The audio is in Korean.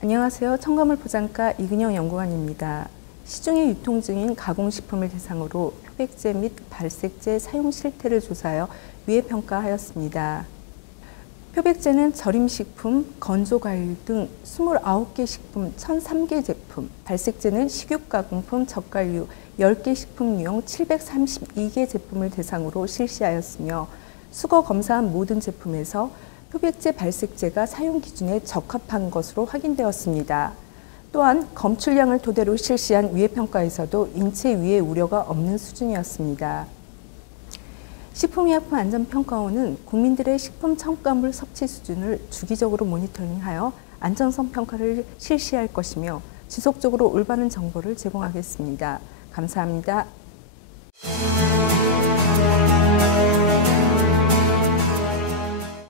안녕하세요. 첨가물 포장가 이근영 연구원입니다. 시중에 유통 중인 가공식품을 대상으로 표백제 및 발색제 사용 실태를 조사하여 위해 평가하였습니다. 표백제는 절임식품, 건조과일 등 29개 식품 1003개 제품, 발색제는 식육가공품, 젓갈류 10개 식품 유형 732개 제품을 대상으로 실시하였으며 수거 검사한 모든 제품에서 표백제 발색제가 사용 기준에 적합한 것으로 확인되었습니다. 또한 검출량을 토대로 실시한 위해평가에서도 인체 위해 우려가 없는 수준이었습니다. 식품의약품 안전평가원은 국민들의 식품 첨가물 섭취 수준을 주기적으로 모니터링하여 안전성 평가를 실시할 것이며 지속적으로 올바른 정보를 제공하겠습니다. 감사합니다.